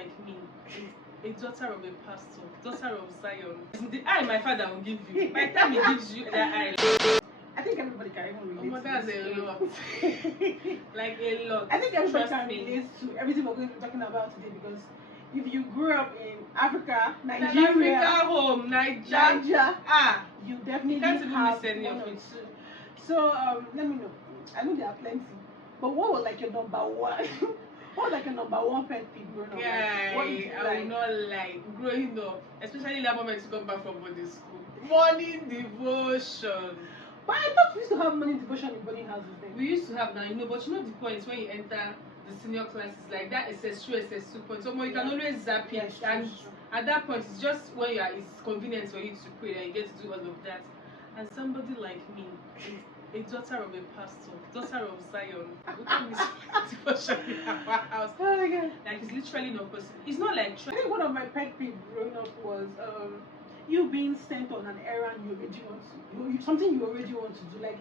like me is a daughter of a pastor, daughter of Zion. The eye my father will give you. By the time he gives you that eye, I think everybody can even relate. that's a lot. Like a lot. I think everybody Trust can me. relate to everything we're going to be talking about today, because if you grew up in Africa, South Nigeria, Africa home, Nigeria, you you definitely can't even have miss any one of or it. two. So let me know. I know there are plenty, but what was like your number one? What was like your number one pet peeve growing up? Guy, Like, what did you I like? will not lie. Growing up, especially in that moment to come back from boarding school, morning devotion. But I thought we used to have morning devotion in boarding houses then. We used to have now, but you know the point when you enter the senior classes, like that SS2, SS2 point. So you can always zap it, Yes, and true. at that point, it's just when it's convenient for you to pray that you get to do all of that. And somebody like me, a daughter of a pastor, daughter of Zion, we can't miss devotion in our house. Oh my god. Like it's literally not possible. It's not like I think one of my pet peeves growing up was you being sent on an errand you already want to, something you already want to do. Like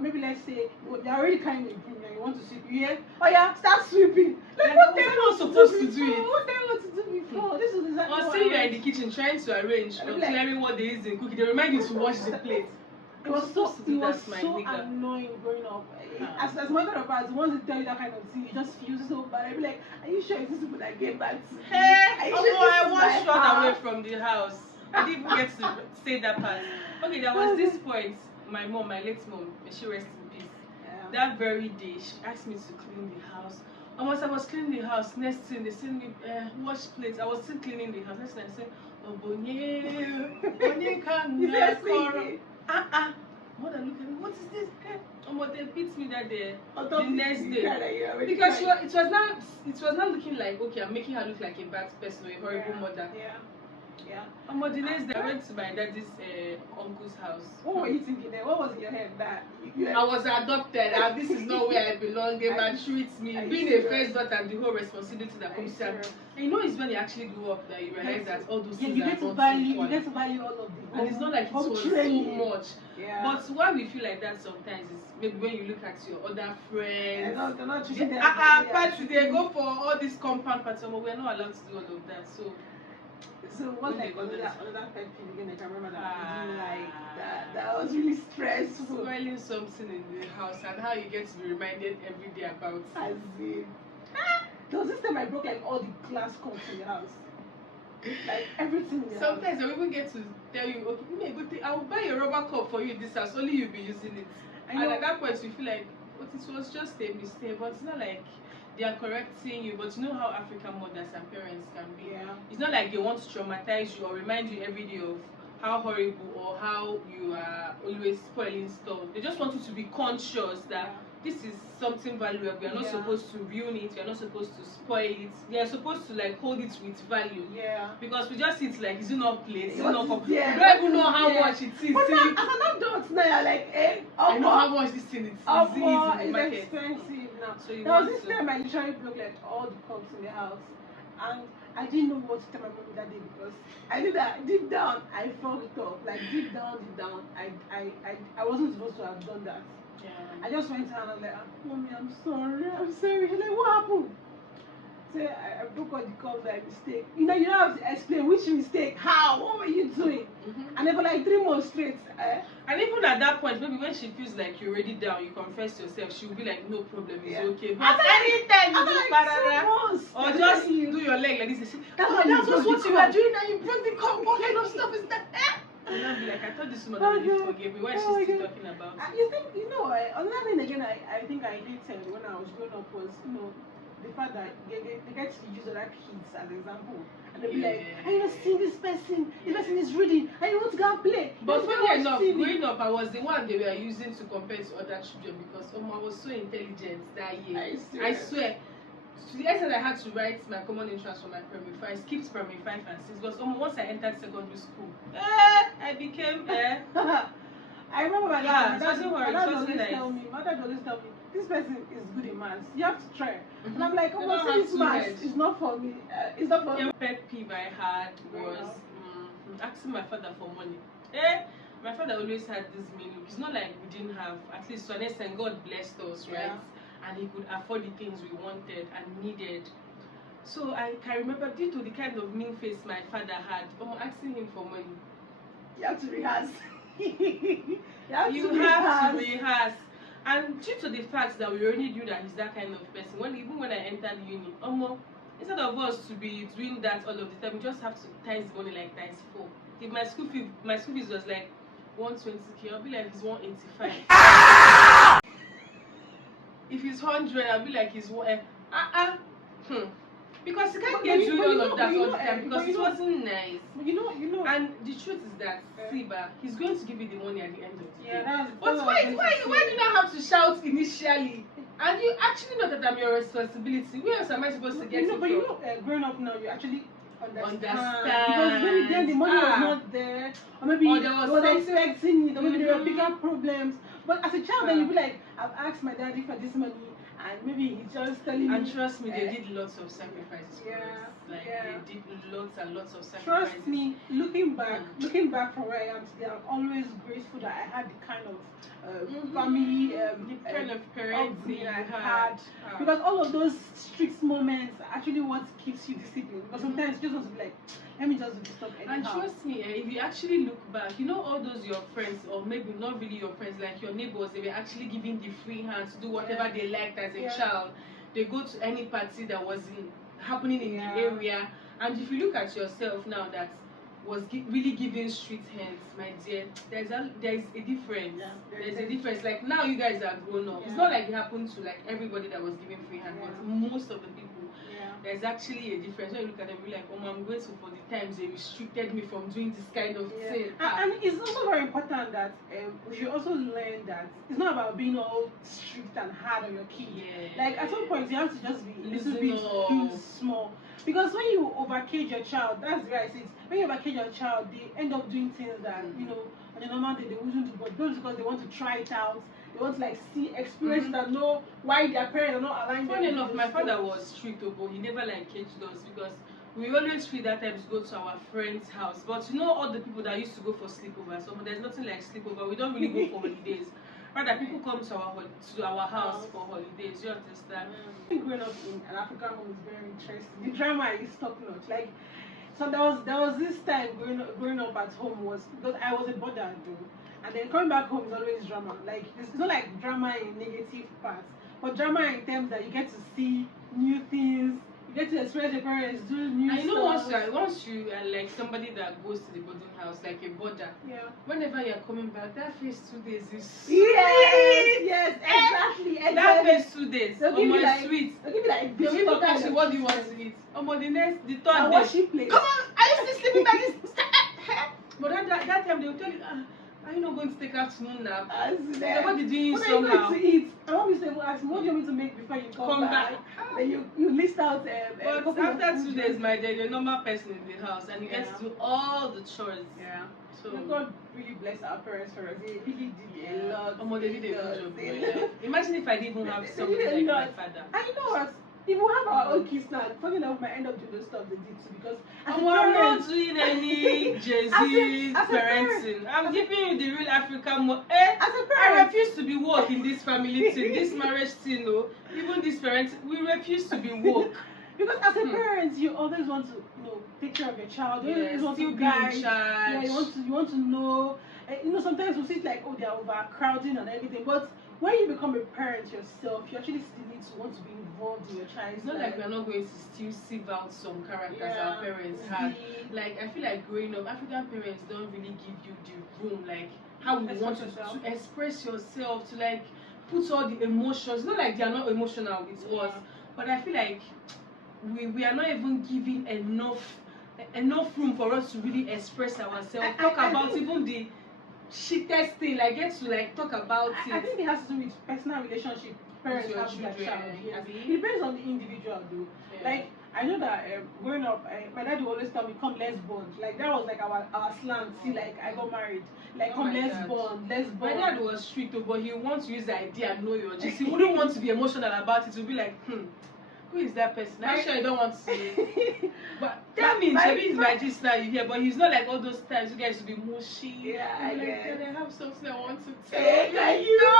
maybe let's say you're already kind of broom and you want to sweep. You hear, oh yeah, start sweeping. Like what they not supposed to do it. What they want to do before? This is exactly or what still I you're in want. the kitchen trying to arrange or Like- clearing what they use in cooking. They remind you to wash the plate. It was so my nigga. annoying growing up. Ah. As a matter of fact, the ones that tell you that kind of thing, you just feel so bad. I'd be like, are you sure it's these people that get back to me? Hey, Are you sure I this is was my shot away house? from the house. I didn't even get to say that part. Okay, there was this point, my late mom, may she rest in peace. Yeah. That very day, she asked me to clean the house. And once I was cleaning the house, next thing they seen me wash plates. I was still cleaning the house. Next thing I said, oh, Bonye can Mother, look at me. What is this? They beat me that day. The next day, because it was not looking like, okay, I'm making her look like a bad person or a horrible mother. Yeah. The next day I went to my daddy's uncle's house. What were you thinking there? What was in your head that I was adopted and this is not where I belong. They maltreat me. Being a first daughter and the whole responsibility that comes to it. And you know it's when you actually grew up that you realize that all those things you are get to not value equal. you get to value all of the And it's not like it was training. so much. Yeah. But why we feel like that sometimes is maybe when you look at your other friends. They're not treating them. Party, they go for all this compound party. We're not allowed to do all of that. So what's like another pet peeve again? I can remember that I didn't like that. That was really stressful. Spoiling something in the house and how you get to be reminded every day about. As in, there was this time I broke like all the glass cups in the house. Like everything in the Sometimes house. I even get to tell you, okay, I will buy a rubber cup for you in this house, only you'll be using it. And at that point you feel like, but it was just a mistake, but it's not like they are correcting you. But you know how African mothers and parents can be. Yeah. It's not like they want to traumatize you or remind you every day of how horrible or how you are always spoiling stuff. They just want you to be conscious that this is something valuable. We are not supposed to ruin it. We are not supposed to spoil it. They are supposed to like hold it with value. Yeah. Because we just see it like, is it not plates? Is it not cup? Yeah. We don't even know how much it is. But now, as an adult now, you're like, I know how much this thing is. It's in the market. expensive now. So you there was want this time I literally broke like all the cups in the house, and I didn't know what to tell my mommy that day because I knew that deep down I felt it up. Like deep down, I wasn't supposed to have done that. Yeah. I just went to her and I was like, Mommy, I'm sorry. She's like, what happened? Say, I broke all the cups by mistake. You don't have to explain which mistake, how, what were you doing? And then for like 3 months straight. And even at that point, maybe when she feels like you're already down, you confess yourself, she'll be like, no problem, it's okay. But anytime you do like or just do your leg like this, that's what you are doing now, you broke the cup, what kind of stuff is that? And I'll be like, I thought this woman already forgave me. What is she still talking about? You know, another thing again, I think I did tell when I was growing up was, the fact that they get to use other kids as an example. And they'll be like, I never seen this person is reading, and you want to go and play. But funny enough, growing up, I was the one they were using to compare to other children because I was so intelligent that year. I swear. To the extent I had to write my common entrance for my primary 5. I skipped primary 5 and 6 because once I entered secondary school, I became I remember my dad. My dad always tell me, this person is good in maths. You have to try. And I'm like, this maths is not for me. It's not for me. The pet peeve I had was asking my father for money. My father always had this mean look. It's not like we didn't have, at least to an extent, God blessed us, right? And he could afford the things we wanted and needed. So I can remember, due to the kind of mean face my father had, asking him for money. You have to rehearse. you have to rehearse. And due to the fact that we already knew that he's that kind of person, even when I entered uni, instead of us to be doing that all of the time, we just have to times the money like times 4. If my school fees was like 120k, I'll be like it's 185. If it's 100, I'll be like it's because you can't get doing all of that all the time because it wasn't nice. You know. And the truth is that Siba, he's going to give you the money at the end of the day. Yeah, but why do you not have to shout initially? And you actually know that I'm your responsibility. Where else am I supposed to get it from? But growing up now, you actually understand. Because maybe then the money was not there, or maybe they was expecting it, or maybe there were bigger problems. But as a child, then you'll be like, I've asked my daddy for this money, and maybe he's just telling me. And trust me, they did lots of sacrifices for us. Like they did lots and lots of sacrifices. Trust me, looking back from where I am today, I'm always grateful that I had the kind of family, the kind of parenting I had. Because all of those strict moments are actually what keeps you disciplined. Because sometimes you just want to be like, let me just do this stuff anyhow. And trust me, if you actually look back, you know all those your friends, or maybe not really your friends, like your neighbors, they were actually giving the free hand to do whatever they liked as a child. They go to any party that was happening in the area. And if you look at yourself now that was really giving street hands, my dear, there's a difference. There's a difference. Like now you guys are grown up. It's not like it happened to like everybody that was giving free hand, but most of the people. There's actually a difference. When you look at them, you're like, I'm grateful for the times they restricted me from doing this kind of thing. And it's also very important that we should also learn that it's not about being all strict and hard on your kid. Like at some point you have to just be a little bit small. Because when you overcage your child, that's where I see it. When you overcage your child, they end up doing things that on a normal day they wouldn't do, but just because they want to try it out. They want to like experience that know why their parents are not allowing them. Funny enough, my father was strict, but he never like caged us because we always free that time to go to our friend's house. But you know all the people that used to go for sleepovers, so there's nothing like sleepover. We don't really go for holidays. Rather, people come to our house for holidays. You understand? I think growing up in an African home is very interesting. The drama is top notch. Like, so there was this time growing up at home was because I was a border though. And then coming back home is always drama. Like it's not like drama in negative parts, but drama in terms that you get to see new things, you get to experience your parents do new stuff. I know once you are like somebody that goes to the boarding house, like a border. Whenever you're coming back, that first 2 days is sweet. Yes, exactly. That first 2 days, they'll give you like, sweet. They'll give you like they'll even ask you what do you want to eat. The third day. Come on, I used to sleeping by this. But that time they will tell you. Are you not going to take afternoon nap? What did you eat somehow? What are you going to eat? I want to ask, what do you want me to make before you come back? Then you list out. But after 2 days, my dear, you're a normal person in the house, and you get to do all the chores. So God really bless our parents for us. They really did a lot. They did a good job. Imagine if I didn't even have somebody like my father. I know what. If we have our own kids now, funny enough, might end up doing the stuff they did too because I'm not doing any Jay-Z parenting. I'm giving you the real African I refuse to be woke in this family thing, this marriage thing, even this parenting, we refuse to be woke. Because as a parent, you always want to take care of your child. You always want to guide. You want to know. Sometimes we see it like they are overcrowding and everything, but when you become a parent yourself, you actually still need to want to be involved in your child's It's not like we're not going to still sieve out some characters our parents had. Like I feel like growing up, African parents don't really give you the room, like how we want you to express yourself, to like put all the emotions. It's not like they are not emotional with us, but I feel like we are not even giving enough room for us to really express ourselves. Talk about even the shittest thing, like get to like talk about it. I think it has to do with personal relationship parents have with their child. It depends on the individual though. Like I know that growing up, my dad would always tell me, "Come, let's bond." Like that was like our slang. See, like I got married. Like, come, let's bond. My dad was strict, but he would want to use the idea and know your gist. He wouldn't want to be emotional about it. He would be like, who is that person? I'm sure you don't want to see it. But tell me maybe it's my gist now you hear, but he's not like all those times you guys to be mushy. Yeah, I like, guess. I have something I want to tell Thank you.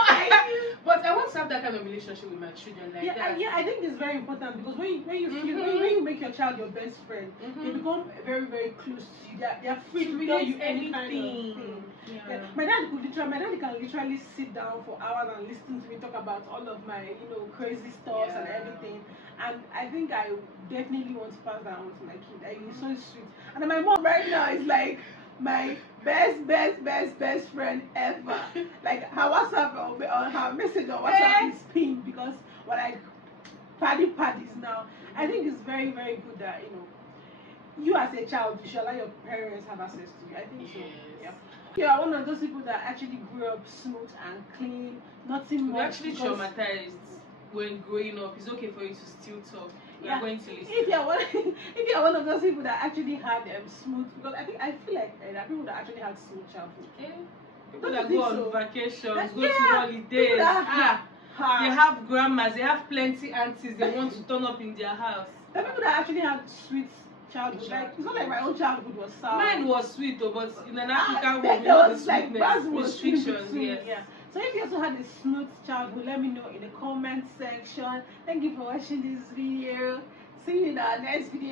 But I want to have that kind of relationship with my children like that. I think it's very important because when you make your child your best friend, they become very, very close to you. They are free to tell you any kind of thing. Yeah. My dad can literally sit down for hours and listen to me talk about all of my crazy stuff and everything. And I think I definitely want to pass that on to my kid. Like, it's so sweet. And my mom right now is like my best friend ever. Like her WhatsApp or her message on WhatsApp is pinned because when I parties now, I think it's very, very good that you as a child you should allow your parents have access to you. I think so. Yeah. You are one of those people that actually grew up smooth and clean, nothing much. We're actually traumatized when growing up. It's okay for you to still talk. We're going to listen. If you're one of those people that actually had smooth, because I feel like there are people that actually had smooth childhood. People that go on vacations, go to holidays. They have grandmas, they have plenty aunties, they want to turn up in their house. There are people that actually had sweet childhood. Like, it's not like my own childhood was sour. Mine was sweet though, but in an African world, we know the sweetness, restrictions. Yes. So if you also had a smooth childhood, let me know in the comment section. Thank you for watching this video. See you in our next video.